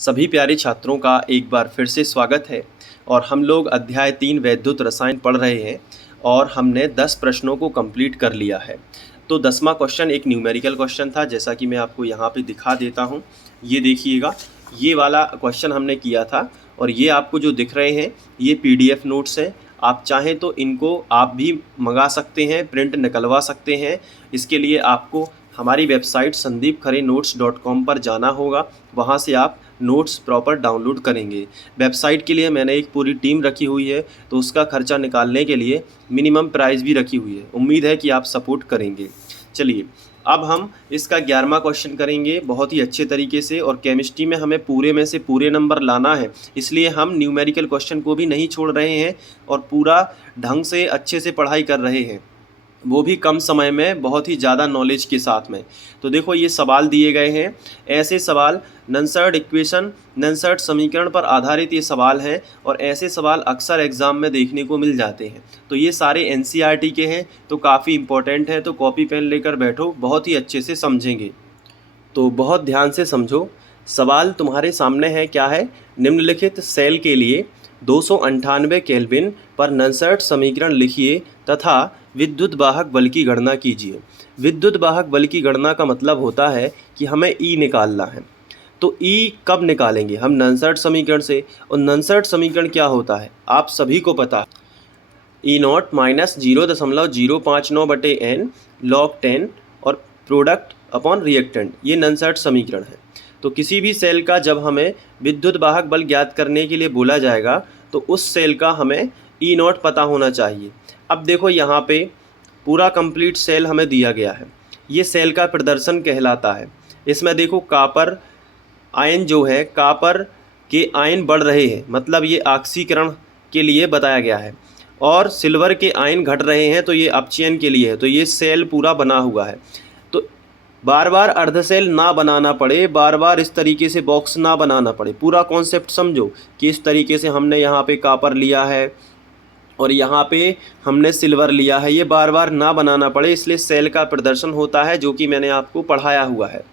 सभी प्यारे छात्रों का एक बार फिर से स्वागत है। और हम लोग अध्याय 3 वैद्युत रसायन पढ़ रहे हैं और हमने 10 प्रश्नों को कंप्लीट कर लिया है। तो 10वां क्वेश्चन एक न्यूमेरिकल क्वेश्चन था, जैसा कि मैं आपको यहाँ पे दिखा देता हूँ। ये देखिएगा, ये वाला क्वेश्चन हमने किया था और ये आपको जो दिख रहे हैं ये PDF नोट्स हैं। आप चाहें तो इनको आप भी मंगा सकते हैं, प्रिंट निकलवा सकते हैं। इसके लिए आपको हमारी वेबसाइट sandeepkharenotes.com पर जाना होगा। वहाँ से आप नोट्स प्रॉपर डाउनलोड करेंगे। वेबसाइट के लिए मैंने एक पूरी टीम रखी हुई है, तो उसका खर्चा निकालने के लिए मिनिमम प्राइस भी रखी हुई है। उम्मीद है कि आप सपोर्ट करेंगे। चलिए अब हम इसका 11वां क्वेश्चन करेंगे बहुत ही अच्छे तरीके से। और केमिस्ट्री में हमें पूरे में से पूरे नंबर लाना है, इसलिए हम न्यूमेरिकल क्वेश्चन को भी नहीं छोड़ रहे हैं और पूरा ढंग से अच्छे से पढ़ाई कर रहे हैं, वो भी कम समय में बहुत ही ज़्यादा नॉलेज के साथ में। तो देखो ये सवाल दिए गए हैं। ऐसे सवाल ननसर्ड इक्वेशन, ननसर्ड समीकरण पर आधारित ये सवाल हैं और ऐसे सवाल अक्सर एग्ज़ाम में देखने को मिल जाते हैं। तो ये सारे NCERT के हैं, तो काफ़ी इम्पोर्टेंट है। तो कॉपी पेन लेकर बैठो, बहुत ही अच्छे से समझेंगे। तो बहुत ध्यान से समझो। सवाल तुम्हारे सामने है, क्या है? निम्नलिखित सेल के लिए 298 केल्विन पर ननसर्ड समीकरण लिखिए तथा विद्युत वाहक बल की गणना कीजिए। विद्युत वाहक बल की गणना का मतलब होता है कि हमें E निकालना है। तो E कब निकालेंगे? हम ननसर्ड समीकरण से। और ननसर्ड समीकरण क्या होता है आप सभी को पता है, E0 माइनस 0.059/n log 10 और प्रोडक्ट अपॉन रिएक्टेंट, ये ननसर्ड समीकरण है। तो किसी भी सेल का जब हमें विद्युत वाहक बल ज्ञात करने के लिए बोला जाएगा तो उस सेल का हमें E0 पता होना चाहिए। अब देखो यहाँ पे पूरा कंप्लीट सेल हमें दिया गया है, ये सेल का प्रदर्शन कहलाता है। इसमें देखो कापर आयन जो है, कापर के आयन बढ़ रहे हैं, मतलब ये ऑक्सीकरण के लिए बताया गया है। और सिल्वर के आयन घट रहे हैं, तो ये अपचयन के लिए है। तो ये सेल पूरा बना हुआ है। तो बार बार अर्ध सेल ना बनाना पड़े, बार बार इस तरीके से बॉक्स ना बनाना पड़े। पूरा कॉन्सेप्ट समझो कि इस तरीके से हमने यहाँ पे कापर लिया है और यहाँ पे हमने सिल्वर लिया है, ये बार बार ना बनाना पड़े, इसलिए सेल का प्रदर्शन होता है, जो कि मैंने आपको पढ़ाया हुआ है।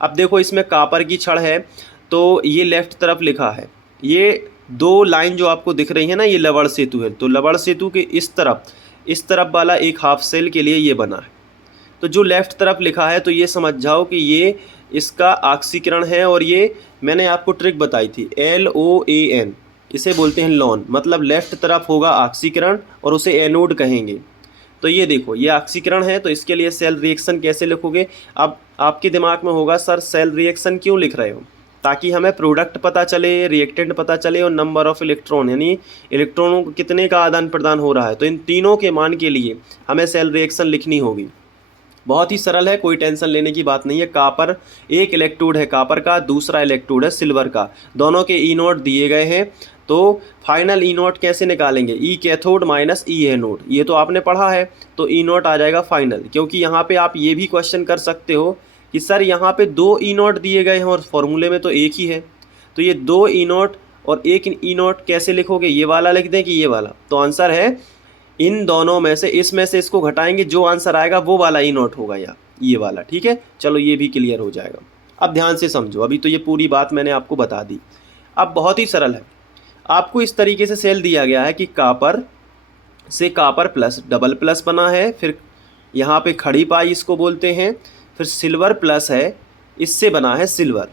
अब देखो इसमें कापर की छड़ है, तो ये लेफ्ट तरफ लिखा है। ये दो लाइन जो आपको दिख रही है ना, ये लवण सेतु है। तो लवण सेतु के इस तरफ वाला एक हाफ सेल के लिए ये बना है। तो जो लेफ्ट तरफ लिखा है, तो ये समझ जाओ कि ये इसका ऑक्सीकरण है। और ये मैंने आपको ट्रिक बताई थी, LOAN, इसे बोलते हैं लॉन, मतलब लेफ्ट तरफ होगा ऑक्सीकरण और उसे एनोड कहेंगे। तो ये देखो ये ऑक्सीकरण है, तो इसके लिए सेल रिएक्शन कैसे लिखोगे? अब आपके दिमाग में होगा सर सेल रिएक्शन क्यों लिख रहे हो? ताकि हमें प्रोडक्ट पता चले, रिएक्टेंट पता चले और नंबर ऑफ इलेक्ट्रॉन, यानी इलेक्ट्रॉनों को कितने का आदान प्रदान हो रहा है। तो इन तीनों के मान के लिए हमें सेल रिएक्शन लिखनी होगी। बहुत ही सरल है, कोई टेंशन लेने की बात नहीं है। कापर, एक इलेक्ट्रोड है कापर का, दूसरा इलेक्ट्रोड है सिल्वर का, दोनों के E0 दिए गए हैं। तो फाइनल E0 कैसे निकालेंगे? E cathode minus E anode, ये तो आपने पढ़ा है। तो E0 आ जाएगा फाइनल। क्योंकि यहाँ पे आप ये भी क्वेश्चन कर सकते हो कि सर यहाँ पे 2 E0 दिए गए हैं और फॉर्मूले में तो एक ही है, तो ये 2 E0 और एक E0 कैसे लिखोगे? ये वाला लिख दें कि ये वाला? तो आंसर है इन दोनों में से, इसमें से इसको घटाएंगे, जो आंसर आएगा वो वाला E0 होगा या ये वाला। ठीक है, चलो ये भी क्लियर हो जाएगा। अब ध्यान से समझो, अभी तो ये पूरी बात मैंने आपको बता दी। अब बहुत ही सरल है, आपको इस तरीके से सेल दिया गया है कि कापर से कापर प्लस डबल प्लस बना है, फिर यहाँ पे खड़ी पाई इसको बोलते हैं, फिर सिल्वर प्लस है, इससे बना है सिल्वर।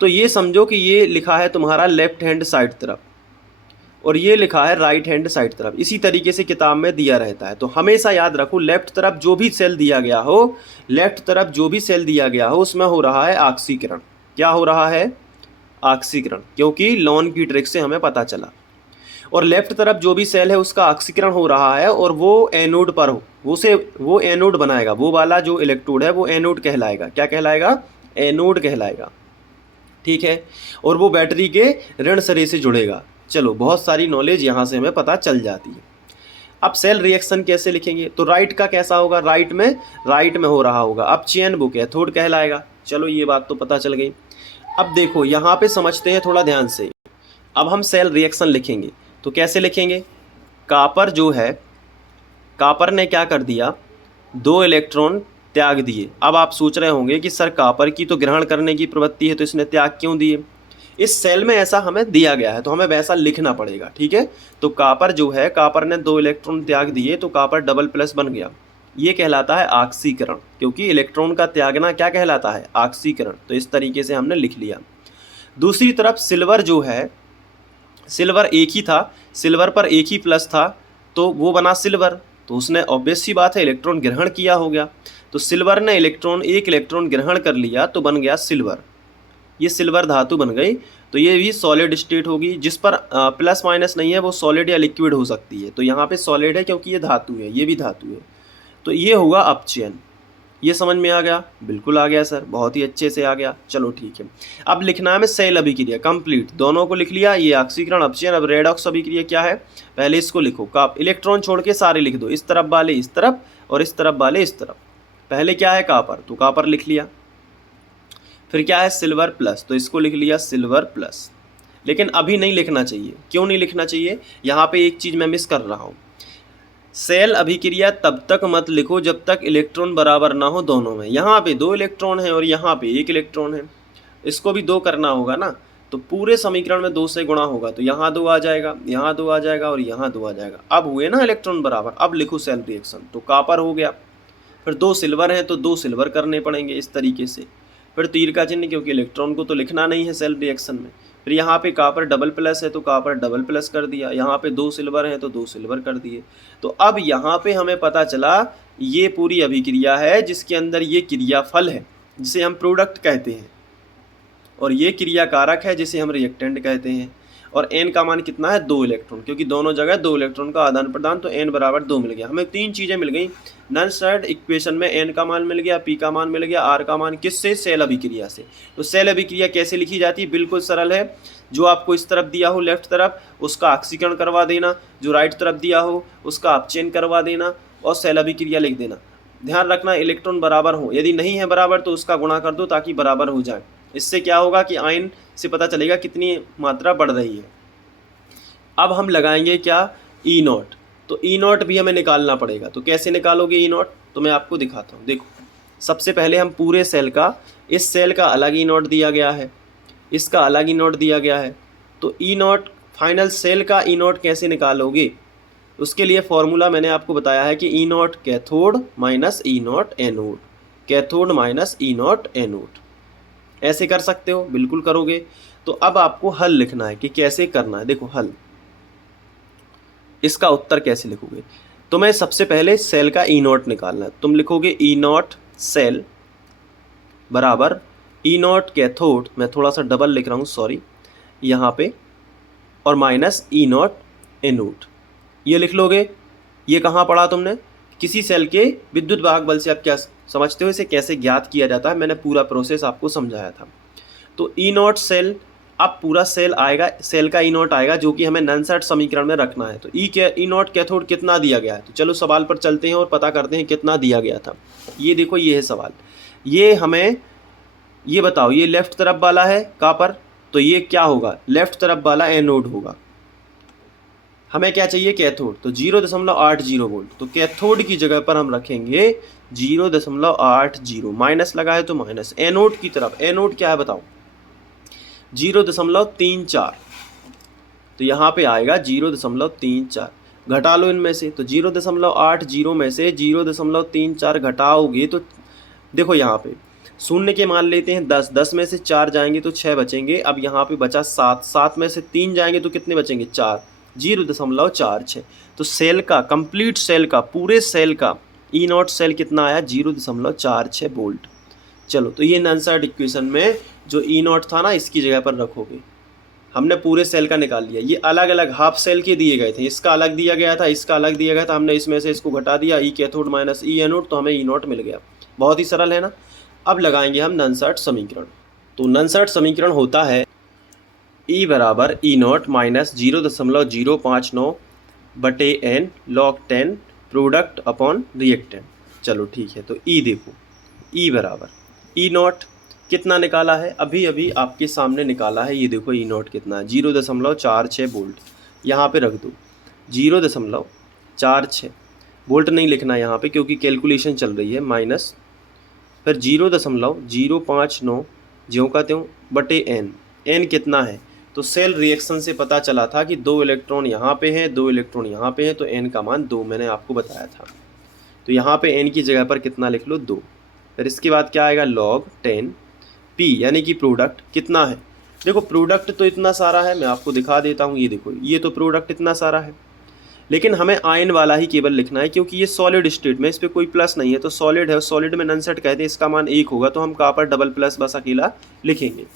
तो ये समझो कि ये लिखा है तुम्हारा लेफ्ट हैंड साइड तरफ और ये लिखा है राइट हैंड साइड तरफ। इसी तरीके से किताब में दिया रहता है। तो हमेशा याद रखो, लेफ्ट तरफ जो भी सेल दिया गया हो, लेफ्ट तरफ जो भी सेल दिया गया हो, उसमें हो रहा है ऑक्सीकरण। क्या हो रहा है? ऑक्सीकरण, क्योंकि लॉन की ट्रिक से हमें पता चला। और लेफ्ट तरफ जो भी सेल है उसका ऑक्सीकरण हो रहा है और वो एनोड पर हो, वो एनोड बनाएगा। वो वाला जो इलेक्ट्रोड है वो एनोड कहलाएगा। क्या कहलाएगा? एनोड कहलाएगा। ठीक है, और वो बैटरी के ऋण सिरे से जुड़ेगा। चलो बहुत सारी नॉलेज यहाँ से हमें पता चल जाती है। अब सेल रिएक्शन कैसे लिखेंगे? तो राइट का कैसा होगा? राइट में हो रहा होगा अपचयन, वो कैथोड कहलाएगा। चलो ये बात तो पता चल गई। अब देखो यहाँ पे समझते हैं थोड़ा ध्यान से। अब हम सेल रिएक्शन लिखेंगे तो कैसे लिखेंगे? कापर जो है, कापर ने क्या कर दिया, 2 इलेक्ट्रॉन त्याग दिए। अब आप सोच रहे होंगे कि सर कॉपर की तो ग्रहण करने की प्रवृत्ति है, तो इसने त्याग क्यों दिए? इस सेल में ऐसा हमें दिया गया है तो हमें वैसा लिखना पड़ेगा, ठीक है। तो कॉपर जो है, कॉपर ने 2 इलेक्ट्रॉन त्याग दिए तो कॉपर डबल प्लस बन गया। ये कहलाता है ऑक्सीकरण, क्योंकि इलेक्ट्रॉन का त्यागना क्या कहलाता है? ऑक्सीकरण। तो इस तरीके से हमने लिख लिया। दूसरी तरफ सिल्वर जो है, सिल्वर एक ही था, सिल्वर पर एक ही प्लस था तो वो बना सिल्वर, तो उसने ऑब्वियस सी बात है इलेक्ट्रॉन ग्रहण किया हो गया। तो सिल्वर ने एक इलेक्ट्रॉन ग्रहण कर लिया तो बन गया सिल्वर, ये सिल्वर धातु बन गई। तो ये भी सॉलिड स्टेट होगी, जिस पर प्लस माइनस नहीं है वो सॉलिड या लिक्विड हो सकती है। तो यहाँ पे सॉलिड है क्योंकि ये धातु है, ये भी धातु है। तो ये होगा अपचयन। ये समझ में आ गया? बिल्कुल आ गया सर, बहुत ही अच्छे से आ गया। चलो ठीक है, अब लिखना है हमें सेल अभिक्रिया कंप्लीट, दोनों को लिख लिया, ये ऑक्सीकरण अपचयन। अब रेडॉक्स अभिक्रिया क्या है, पहले इसको लिखो, काप इलेक्ट्रॉन छोड़ के सारे लिख दो, इस तरफ वाले इस तरफ और इस तरफ वाले इस तरफ। पहले क्या है कॉपर, तो कॉपर लिख लिया। फिर क्या है सिल्वर प्लस, तो इसको लिख लिया सिल्वर प्लस। लेकिन अभी नहीं लिखना चाहिए, क्यों नहीं लिखना चाहिए? यहाँ पे एक चीज़ मैं मिस कर रहा हूँ। सेल अभिक्रिया तब तक मत लिखो जब तक इलेक्ट्रॉन बराबर ना हो दोनों में। यहाँ पे 2 इलेक्ट्रॉन है और यहाँ पे 1 इलेक्ट्रॉन है, इसको भी 2 करना होगा ना, तो पूरे समीकरण में 2 से गुणा होगा, तो यहाँ 2 आ जाएगा, यहाँ 2 आ जाएगा और यहाँ 2 आ जाएगा। अब हुए ना इलेक्ट्रॉन बराबर। अब लिखो सेल रिएक्शन, तो कॉपर हो गया। फिर 2 सिल्वर हैं तो 2 सिल्वर करने पड़ेंगे इस तरीके से। फिर तीर का चिन्ह, क्योंकि इलेक्ट्रॉन को तो लिखना नहीं है सेल रिएक्शन में। फिर यहाँ पे कॉपर डबल प्लस है तो कॉपर डबल प्लस कर दिया, यहाँ पे 2 सिल्वर है तो 2 सिल्वर कर दिए। तो अब यहाँ पे हमें पता चला ये पूरी अभिक्रिया है जिसके अंदर ये क्रियाफल है जिसे हम प्रोडक्ट कहते हैं, और ये क्रियाकारक है जिसे हम रिएक्टेंट कहते हैं। और n का मान कितना है? 2 इलेक्ट्रॉन, क्योंकि दोनों जगह 2 इलेक्ट्रॉन का आदान प्रदान, तो n बराबर 2 मिल गया। हमें 3 चीज़ें मिल गई नॉन-स्टैंडर्ड इक्वेशन में। n का मान मिल गया, p का मान मिल गया, r का मान, किससे? सेल अभिक्रिया से। तो सेल अभिक्रिया कैसे लिखी जाती है? बिल्कुल सरल है। जो आपको इस तरफ दिया हो लेफ्ट तरफ उसका ऑक्सीकरण करवा देना, जो राइट तरफ दिया हो उसका अपचयन करवा देना और सेल अभिक्रिया लिख देना। ध्यान रखना इलेक्ट्रॉन बराबर हो, यदि नहीं है बराबर तो उसका गुणा कर दो ताकि बराबर हो जाए। इससे क्या होगा कि आयन से पता चलेगा कितनी मात्रा बढ़ रही है। अब हम लगाएंगे क्या? ई नॉट। तो ई नॉट भी हमें निकालना पड़ेगा। तो कैसे निकालोगे ई नॉट? तो मैं आपको दिखाता हूँ। देखो, सबसे पहले हम पूरे सेल का, इस सेल का अलग ई नॉट दिया गया है, इसका अलग ई नॉट दिया गया है, तो ई नॉट फाइनल सेल का ई नॉट कैसे निकालोगे? उसके लिए फॉर्मूला मैंने आपको बताया है कि E naught cathode minus E naught anode, cathode minus E naught anode. ऐसे कर सकते हो, बिल्कुल करोगे। तो अब आपको हल लिखना है कि कैसे करना है। देखो हल, इसका उत्तर कैसे लिखोगे? तो मैं सबसे पहले सेल का ई नॉट निकालना है। तुम लिखोगे ई नॉट सेल बराबर ई नॉट कैथोड, मैं थोड़ा सा डबल लिख रहा हूँ सॉरी यहाँ पे, और माइनस ई नॉट एनोड। ये लिख लोगे। ये कहाँ पढ़ा तुमने? किसी सेल के विद्युत वाहक बल से। आप क्या समझते हो इसे कैसे ज्ञात किया जाता है? मैंने पूरा प्रोसेस आपको समझाया था। तो ई नॉट सेल, अब पूरा सेल आएगा, सेल का ई नॉट आएगा जो कि हमें नॉन-स्टैंडर्ड समीकरण में रखना है। तो ई नॉट कैथोड कितना दिया गया है? तो चलो सवाल पर चलते हैं और पता करते हैं कितना दिया गया था। ये देखो, ये है सवाल। ये हमें ये बताओ, ये लेफ्ट तरफ वाला है कॉपर, तो ये क्या होगा? लेफ्ट तरफ वाला एनोड होगा। हमें क्या चाहिए? कैथोड। तो 0.80 वोल्ट। तो कैथोड की जगह पर हम रखेंगे 0.80, माइनस लगा है तो माइनस। एनोड की तरफ, एनोड क्या है बताओ? 0.34। तो यहाँ पे आएगा 0.34। घटा लो इनमें से, तो 0.80 में से 0.34 घटाओगे तो देखो यहाँ पे शून्य के मान लेते हैं 10, 10 में से 4 जाएंगे तो 6 बचेंगे। अब यहाँ पे बचा 7, 7 में से 3 जाएंगे तो कितने बचेंगे? 4, 0.46। तो सेल का, कंप्लीट सेल का, पूरे सेल का ई नॉट सेल कितना आया? 0.46 वोल्ट। चलो, तो ये नॉन-स्टैंडर्ड इक्वेशन में जो ई नॉट था ना, इसकी जगह पर रखोगे। हमने पूरे सेल का निकाल लिया। ये अलग अलग हाफ सेल के दिए गए थे, इसका अलग दिया गया था, इसका अलग दिया गया था। हमने इसमें से इसको घटा दिया, ई कैथोड माइनस ई एनोड, तो हमें ई नॉट मिल गया। बहुत ही सरल है ना। अब लगाएंगे हम नॉन-स्टैंडर्ड समीकरण। तो नॉन-स्टैंडर्ड समीकरण होता है ई बराबर ई नॉट माइनस 0.059 बटे n log 10 product upon reactant. चलो ठीक है, तो ई देखो, ई बराबर ई नॉट कितना निकाला है? अभी अभी आपके सामने निकाला है। ये देखो ई नॉट कितना है? 0.46 वोल्ट। यहाँ पे रख दो 0.46 वोल्ट, नहीं लिखना यहाँ पे क्योंकि कैलकुलेशन चल रही है। माइनस फिर 0.059 ज्यों का त्यों बटे n। n कितना है? तो सेल रिएक्शन से पता चला था कि 2 इलेक्ट्रॉन यहाँ पे हैं, 2 इलेक्ट्रॉन यहाँ पे हैं, तो n का मान 2 मैंने आपको बताया था। तो यहाँ पे n की जगह पर कितना लिख लो? 2। फिर इसके बाद क्या आएगा? log 10 p, यानी कि प्रोडक्ट कितना है? देखो प्रोडक्ट तो इतना सारा है, मैं आपको दिखा देता हूँ। ये देखो, ये तो प्रोडक्ट इतना सारा है, लेकिन हमें आयन वाला ही केवल लिखना है, क्योंकि ये सॉलिड स्टेट में, इस पर कोई प्लस नहीं है, तो सॉलिड है, सॉलिड में नन सेट कहते हैं, इसका मान 1 होगा, तो हम कहाँ पर डबल प्लस बस अकेला लिखेंगे।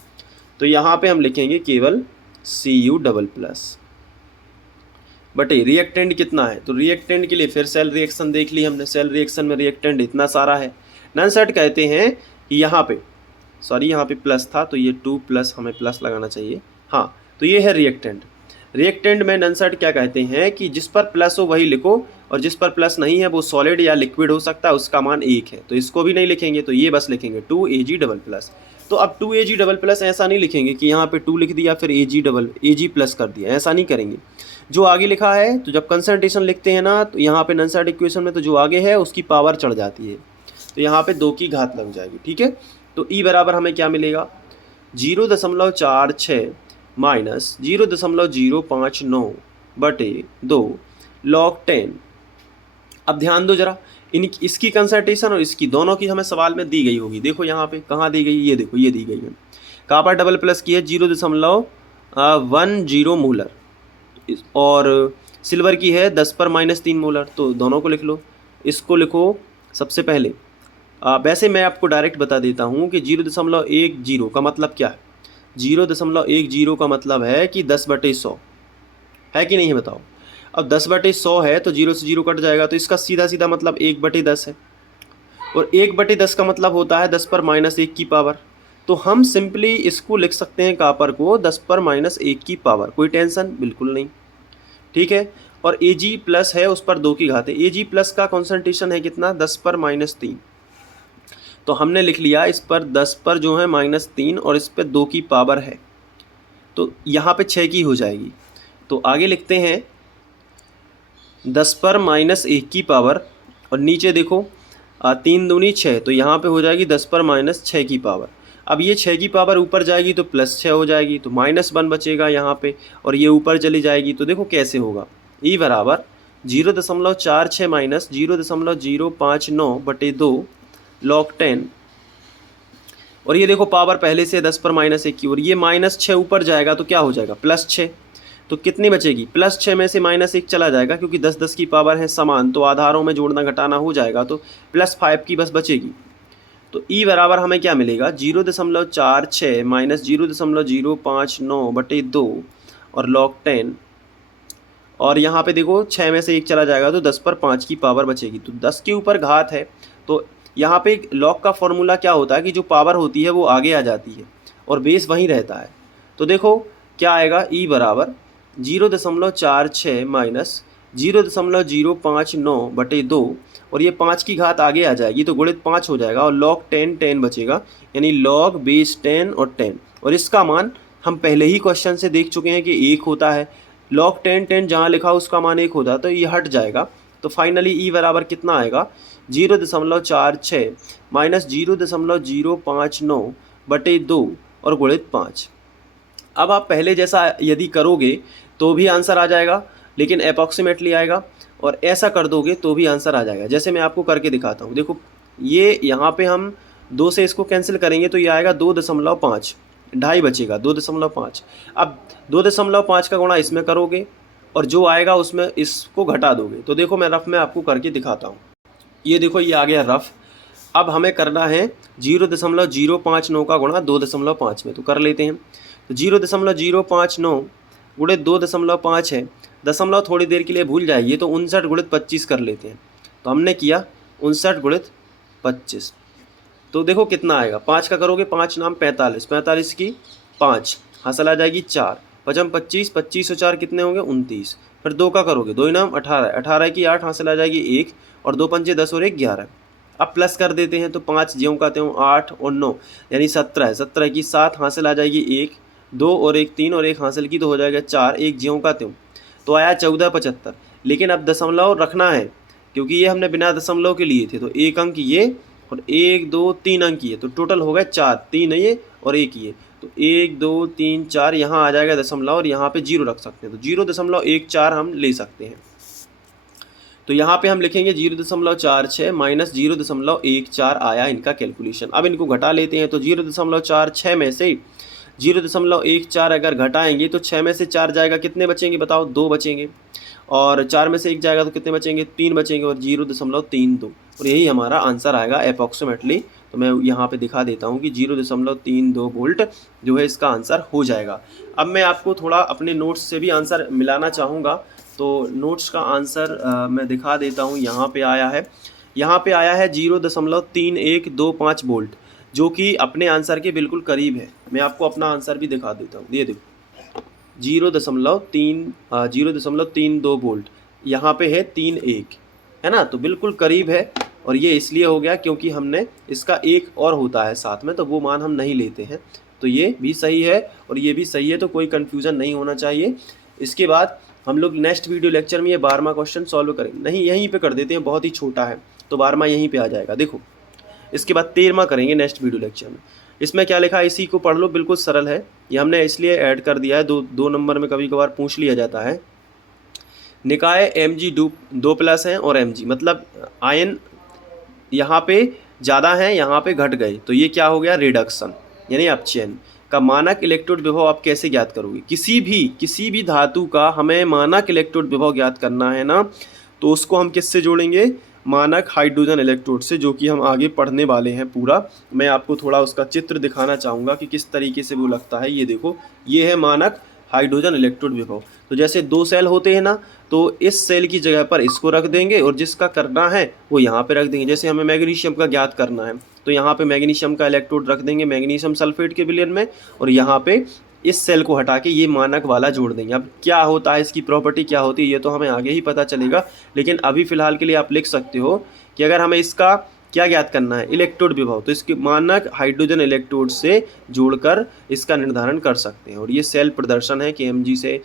तो यहाँ पे हम लिखेंगे केवल Cu डबल प्लस बटे रिएक्टेंट कितना है। तो रिएक्टेंट के लिए फिर सेल रिएक्शन देख ली हमने, सेल रिएक्शन में रिएक्टेंट इतना सारा है। नन सेट कहते हैं कि यहाँ पे, सॉरी यहाँ पे प्लस था, तो ये 2 प्लस हमें प्लस लगाना चाहिए। हाँ, तो ये है रिएक्टेंट। रिएक्टेंट में नन सेट क्या कहते हैं कि जिस पर प्लस हो वही लिखो, और जिस पर प्लस नहीं है वो सॉलिड या लिक्विड हो सकता है, उसका मान 1 है, तो इसको भी नहीं लिखेंगे, तो ये बस लिखेंगे 2Ag डबल प्लस। तो अब 2Ag डबल प्लस ऐसा नहीं लिखेंगे कि यहाँ पे 2 लिख दिया फिर Ag प्लस कर दिया, ऐसा नहीं करेंगे। जो आगे लिखा है, तो जब कंसंट्रेशन लिखते हैं ना, तो यहाँ पे नन सेट इक्वेशन में तो जो आगे है उसकी पावर चढ़ जाती है, तो यहाँ पे 2 की घात लग जाएगी। ठीक है, तो E बराबर हमें क्या मिलेगा? 0.46 माइनस 0.059 बटे 2 log 10। अब ध्यान दो जरा, इसकी कंसंट्रेशन और इसकी दोनों की हमें सवाल में दी गई होगी। देखो यहाँ पे कहाँ दी गई? ये देखो, ये दी गई है। कहाँ पर डबल प्लस की है? 0.10 मोलर, और सिल्वर की है 10 पर -3 मोलर, तो दोनों को लिख लो। इसको लिखो सबसे पहले। वैसे मैं आपको डायरेक्ट बता देता हूँ कि 0.10 का मतलब क्या है। 0.10 का मतलब है कि 10/100 है कि नहीं है, बताओ। अब 10/100 है तो 0 से 0 कट जाएगा, तो इसका सीधा सीधा मतलब 1/10 है, और 1/10 का मतलब होता है 10 पर -1 की पावर। तो हम सिंपली इसको लिख सकते हैं कापर को 10 पर -1 की पावर, कोई टेंशन बिल्कुल नहीं। ठीक है, और Ag प्लस है, उस पर 2 की घात है। Ag प्लस का कॉन्सेंट्रेशन है कितना? 10 पर -3, तो हमने लिख लिया इस पर 10 पर जो है -3 और इस पर 2 की पावर है, तो यहाँ पे 6 की हो जाएगी। तो आगे लिखते हैं 10 पर -1 की पावर, और नीचे देखो 3 दूनी 6, तो यहाँ पे हो जाएगी 10 पर -6 की पावर। अब ये 6 की पावर ऊपर जाएगी तो +6 हो जाएगी, तो -1 बचेगा यहाँ पे, और ये ऊपर चली जाएगी, तो देखो कैसे होगा। E बराबर 0.46 माइनस 0.059 बटे 2 log 10, और ये देखो पावर पहले से 10 पर -1 की, और ये -6 ऊपर जाएगा तो क्या हो जाएगा? +6। तो कितनी बचेगी? +6 में से -1 चला जाएगा, क्योंकि 10 की पावर है समान, तो आधारों में जोड़ना घटाना हो जाएगा, तो +5 की बस बचेगी। तो E बराबर हमें क्या मिलेगा? 0.46 माइनस 0.059 बटे 2 और log 10, और यहाँ पे देखो 6 में से 1 चला जाएगा तो 10 पर 5 की पावर बचेगी, तो 10 के ऊपर घात है। तो यहाँ पे log का फॉर्मूला क्या होता है कि जो पावर होती है वो आगे आ जाती है और बेस वहीं रहता है। तो देखो क्या आएगा? E बराबर 0.46 माइनस 0.059 बटे 2, और ये 5 की घात आगे आ जाएगी तो गुणित 5 हो जाएगा, और log 10 बचेगा, यानी log बेस 10 और 10, और इसका मान हम पहले ही क्वेश्चन से देख चुके हैं कि 1 होता है। log 10 जहाँ लिखा उसका मान 1 होता है, तो ये हट जाएगा। तो फाइनली E बराबर कितना आएगा? 0.46 माइनस 0.059 बटे 2 और गुणित 5। अब आप पहले जैसा यदि करोगे तो भी आंसर आ जाएगा, लेकिन अप्रॉक्सीमेटली आएगा, और ऐसा कर दोगे तो भी आंसर आ जाएगा। जैसे मैं आपको करके दिखाता हूँ। देखो ये यहाँ पे हम 2 से इसको कैंसिल करेंगे तो ये आएगा 2.5, ढाई बचेगा 2.5। अब 2.5 का गुणा इसमें करोगे और जो आएगा उसमें इसको घटा दोगे। तो देखो मैं रफ में आपको करके दिखाता हूँ। ये देखो ये आ गया रफ। अब हमें करना है 0.059 का गुणा 2.5 में, तो कर लेते हैं। तो 0.059 गुणित 2.5 है, दशमलव थोड़ी देर के लिए भूल जाइए, तो 59 गुणित 25 कर लेते हैं। तो हमने किया 59 गुणित 25, तो देखो कितना आएगा। 5 का करोगे 5 नाम 45, 45 की 5 हासिल आ जाएगी 4, 5 25, 25 और 4 कितने होंगे? 29। फिर 2 का करोगे 2 नाम 18, 18 की 8 हासिल आ जाएगी 1, और 2 पंचे 10 और 1 11। अब प्लस कर देते हैं, तो 5 ज्यों का त्यों 8 और 9 यानी 17, 17 की 7 हासिल आ जाएगी 1, 2 और 1 3 और 1 हासिल की तो हो जाएगा 4, 1 ज्यों का त्यों, तो आया 1475। लेकिन अब दशमलव रखना है, क्योंकि ये हमने बिना दशमलव के लिए थे, तो 1 अंक ये और 1 2 3 अंक ही है, तो टोटल हो गए 4, 3 है ये और 1 ही है, तो 1 2 3 4 यहाँ आ जाएगा दशमलव और यहाँ पे 0 रख सकते हैं, तो 0.14 हम ले सकते हैं। तो यहाँ पे हम लिखेंगे 0.46 माइनस 0.14 आया इनका कैलकुलेशन। अब इनको घटा लेते हैं, तो 0.46 में से 0.14 अगर घटाएंगे तो 6 में से 4 जाएगा, कितने बचेंगे बताओ, 2 बचेंगे, और 4 में से 1 जाएगा तो कितने बचेंगे, 3 बचेंगे, और 0.32, और यही हमारा आंसर आएगा अप्रॉक्सीमेटली। तो मैं यहाँ पे दिखा देता हूँ कि 0.32 वोल्ट जो है इसका आंसर हो जाएगा। अब मैं आपको थोड़ा अपने नोट्स से भी आंसर मिलाना चाहूँगा, तो नोट्स का आंसर मैं दिखा देता हूँ। यहाँ पे आया है 0.3125 वोल्ट, जो कि अपने आंसर के बिल्कुल करीब है। मैं आपको अपना आंसर भी दिखा देता हूँ, ये देखो 0.32 वोल्ट, यहाँ पे है 31, है ना, तो बिल्कुल करीब है। और ये इसलिए हो गया क्योंकि हमने इसका एक और होता है साथ में, तो वो मान हम नहीं लेते हैं, तो ये भी सही है और ये भी सही है, तो कोई कन्फ्यूज़न नहीं होना चाहिए। इसके बाद हम लोग नेक्स्ट वीडियो लेक्चर में ये 12वां क्वेश्चन सॉल्व करेंगे, नहीं यहीं पे कर देते हैं, बहुत ही छोटा है, तो 12वां यहीं पे आ जाएगा। देखो इसके बाद 13वां करेंगे नेक्स्ट वीडियो लेक्चर में। इसमें क्या लिखा है इसी को पढ़ लो, बिल्कुल सरल है, ये हमने इसलिए ऐड कर दिया है, दो नंबर में कभी कभार पूछ लिया जाता है। निकाय Mg 2+ हैं और Mg मतलब आयन यहाँ पे ज़्यादा हैं, यहाँ पे घट गए, तो ये क्या हो गया, रिडक्शन यानी अपचयन का मानक इलेक्ट्रोड विभव आप कैसे ज्ञात करोगे। किसी भी धातु का हमें मानक इलेक्ट्रोड विभव ज्ञात करना है ना, तो उसको हम किससे जोड़ेंगे, मानक हाइड्रोजन इलेक्ट्रोड से, जो कि हम आगे पढ़ने वाले हैं पूरा। मैं आपको थोड़ा उसका चित्र दिखाना चाहूँगा कि किस तरीके से वो लगता है। ये देखो, ये है मानक हाइड्रोजन इलेक्ट्रोड विभव। तो जैसे 2 सेल होते हैं ना, तो इस सेल की जगह पर इसको रख देंगे और जिसका करना है वो यहाँ पे रख देंगे। जैसे हमें मैग्नीशियम का ज्ञात करना है, तो यहाँ पे मैग्नीशियम का इलेक्ट्रोड रख देंगे मैग्नीशियम सल्फेट के विलयन में, और यहाँ पे इस सेल को हटा के ये मानक वाला जोड़ देंगे। अब क्या होता है, इसकी प्रॉपर्टी क्या होती है, ये तो हमें आगे ही पता चलेगा, लेकिन अभी फ़िलहाल के लिए आप लिख सकते हो कि अगर हमें इसका क्या ज्ञात करना है, इलेक्ट्रोड विभव, तो इसके मानक हाइड्रोजन इलेक्ट्रोड से जोड़कर इसका निर्धारण कर सकते हैं। और ये सेल प्रदर्शन है कि Mg से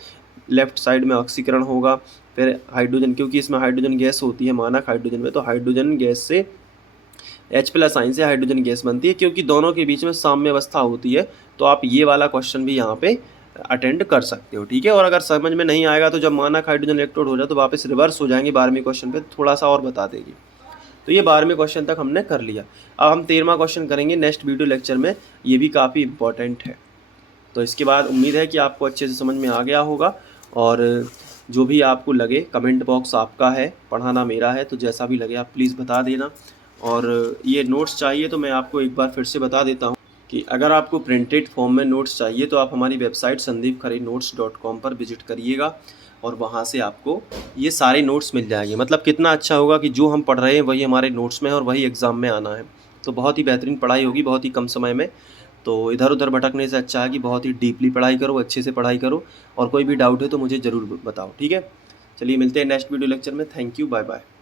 लेफ्ट साइड में ऑक्सीकरण होगा, फिर हाइड्रोजन, क्योंकि इसमें हाइड्रोजन गैस होती है मानक हाइड्रोजन में, तो हाइड्रोजन गैस से H+ आयन से हाइड्रोजन गैस बनती है, क्योंकि दोनों के बीच में साम्य अवस्था होती है। तो आप ये वाला क्वेश्चन भी यहाँ पे अटेंड कर सकते हो, ठीक है। और अगर समझ में नहीं आएगा तो जब मानक हाइड्रोजन इलेक्ट्रोड हो जाए तो वापस रिवर्स हो जाएंगे 12वें क्वेश्चन पे, थोड़ा सा और बता देगी। तो ये 12वें क्वेश्चन तक हमने कर लिया। अब हम 13वां क्वेश्चन करेंगे नेक्स्ट वीडियो लेक्चर में, ये भी काफ़ी इंपॉर्टेंट है। तो इसके बाद उम्मीद है कि आपको अच्छे से समझ में आ गया होगा, और जो भी आपको लगे, कमेंट बॉक्स आपका है, पढ़ाना मेरा है, तो जैसा भी लगे आप प्लीज़ बता देना। और ये नोट्स चाहिए तो मैं आपको एक बार फिर से बता देता हूँ कि अगर आपको प्रिंटेड फॉर्म में नोट्स चाहिए तो आप हमारी वेबसाइट sandeepkhare.notes.com पर विजिट करिएगा, और वहाँ से आपको ये सारे नोट्स मिल जाएंगे। मतलब कितना अच्छा होगा कि जो हम पढ़ रहे हैं वही हमारे नोट्स में है और वही एग्ज़ाम में आना है, तो बहुत ही बेहतरीन पढ़ाई होगी बहुत ही कम समय में। तो इधर उधर भटकने से अच्छा है कि बहुत ही डीपली पढ़ाई करो, अच्छे से पढ़ाई करो, और कोई भी डाउट है तो मुझे ज़रूर बताओ, ठीक है। चलिए मिलते हैं नेक्स्ट वीडियो लेक्चर में। Thank you, bye bye.